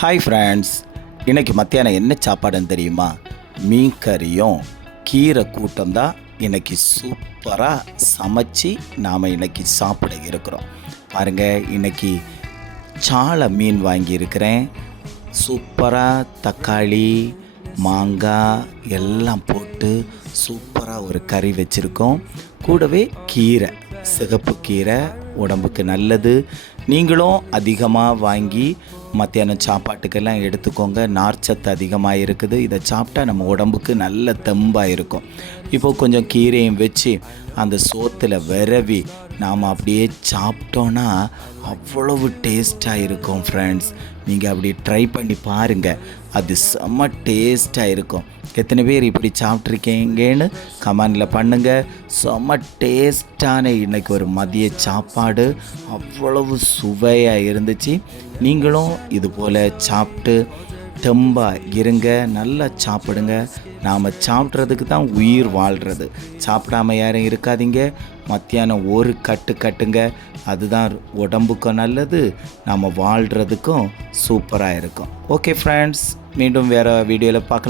Hi friends, இன்றைக்கி மத்தியானம் என்ன சாப்பாடுன்னு தெரியுமா? மீன் கறியும் கீரை கூட்டம் தான் இன்றைக்கி சூப்பராக சமைச்சு நாம் இன்றைக்கி சாப்பிட இருக்கிறோம். பாருங்கள், இன்றைக்கி சாலை மீன் வாங்கியிருக்கிறேன். சூப்பராக தக்காளி மாங்காய் எல்லாம் போட்டு சூப்பராக ஒரு கறி வச்சுருக்கோம். கூடவே கீரை, சிகப்பு கீரை உடம்புக்கு நல்லது. நீங்களும் அதிகமாக வாங்கி மத்தியானம் சாப்பாட்டுக்கெல்லாம் எடுத்துக்கோங்க. நார்ச்சத்து அதிகமாக இருக்குது. இதை சாப்பிட்டா நம்ம உடம்புக்கு நல்ல தெம்பாக இருக்கும். இப்போது கொஞ்சம் கீரையும் வச்சு அந்த சோத்தில் விரவி நாம் அப்படியே சாப்பிட்டோன்னா அவ்வளவு டேஸ்ட்டாக இருக்கும். ஃப்ரெண்ட்ஸ், நீங்கள் அப்படி ட்ரை பண்ணி பாருங்கள். அது செம்ம டேஸ்ட்டாக இருக்கும். எத்தனை பேர் இப்படி சாப்பிட்ருக்கீங்கன்னு கமெண்டில் பண்ணுங்கள். செம்ம டேஸ்ட்டான இன்றைக்கி ஒரு மதிய சாப்பாடு அவ்வளவு சுவையாக இருந்துச்சு. நீங்களும் இது போல் சாப்பிட்டு தெம்பாக இருங்க, நல்லா சாப்பிடுங்க. நாம் சாப்பிட்றதுக்கு தான் உயிர் வாழ்கிறது. சாப்பிடாம யாரும் இருக்காதீங்க. மத்தியானம் ஒரு கட்டுங்க. அதுதான் உடம்புக்கும் நல்லது, நாம் வாழ்கிறதுக்கும் சூப்பராக இருக்கும். ஓகே ஃப்ரெண்ட்ஸ், மீண்டும் வேறு வீடியோவில் பார்க்கலாம்.